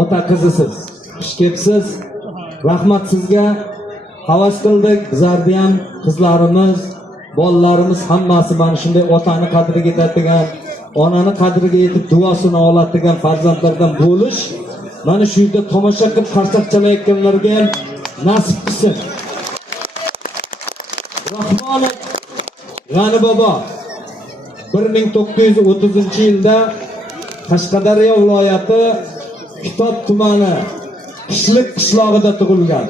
ota qizisiz. Xush kelibsiz. Rahmat sizga. Havas qildik. Bizlarni ham qizlarimiz, bolalarimiz hammasi mana shunday otani qadriga yetadigan, onani qadriga yetib duosini oladigan farzandlardan bo'lish. Mana shu yerda tomosha qilib qarsak chalayotganlarga ham nasib qilsin. Rahmonov G'ani bobo 1930-yilda Qashqadaryo viloyati Kitob tumani Qishliq qishlog'ida tug'ilgan.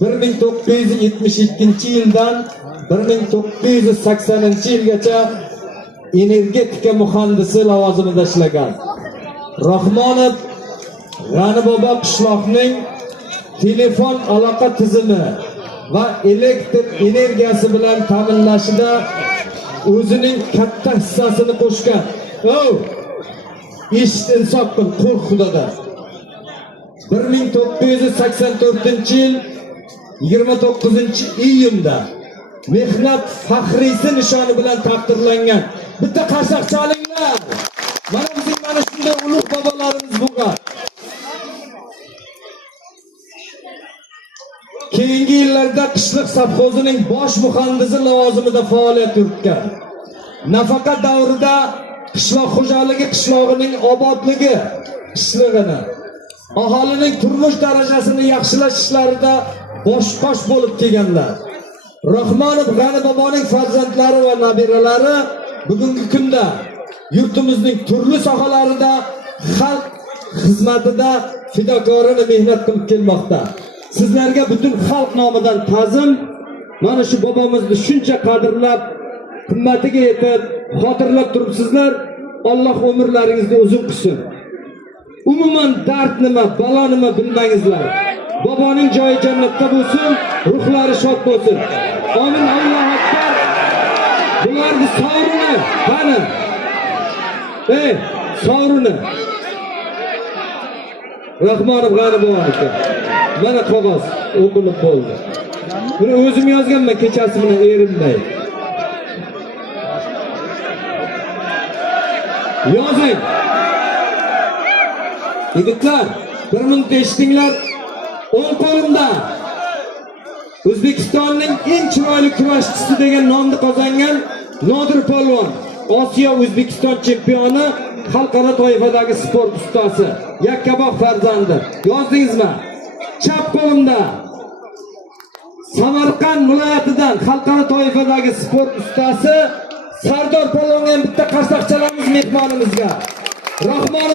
1972-yildan 1980-yilgacha energetika muhandisi lavozimida ishlagan. Rahmonov G'ani bobo qishloqning telefon aloqa tizimi va elektr energiyasi bilan ta'minlashida o'zining katta hissasini qo'shgan. Eshit insof qil, qo'rq Xudodan. 1984-yil 29-iyunda mehnat faxriysi nishoni bilan taqdirlangan. Bitta qarsak chalinglar. Mana bizning mana shunday ulug' bobolarimiz bo'lgan. Keyingi yillarda qishliq savxozining bosh muhandisi lavozimida faoliyat yuritgan. Nafaqa davrida qishloq xo'jaligi qishlog'ining obodligi ishlig'ini, aholining turmush darajasini yaxshilash ishlarida bosh-qosh bo'lib kelganlar. Rahmonov G'ani boboning farzandlari va nabiralari bugungi kunda yurtimizning turli sohalarida xalq xizmatida fidokorona mehnat qilib kelmoqda. Sizlarga butun xalq nomidan ta'zim. Mana shu bobomizni shuncha qadrlab, qimmatiga yetib, xotirlab turibsizlar. Alloh umrlaringizni uzun qilsin. Umuman dard nima, balo nima bilmangizlar. Boboning joyi jannatda bo'lsin, ruhlari shod bo'lsin. Amin. Alloh akbar. Bularning sovrini qani? Sovrini. Rahmonov G'ani bobo. Mana qog'oz o'qilib bo'ldi. Buni o'zim yozganman kechasi bilan erinmay. Yozing. Yigitlar, bir minut eshitinglar. O'ng qo'limda O'zbekistonning eng chiroyli kurashchisi degan nomni qozongan Nodir Polvon, Osiyo O'zbekiston chempioni, xalqaro toifadagi sport ustasi, Yakkabog' farzandi. Yozdingizmi? Chap qo'limda Samarqand viloyatidan xalqaro toifadagi sport ustasi Sardor Polvonga bitta qarsak chalamiz mehmonimizga. Rahmonov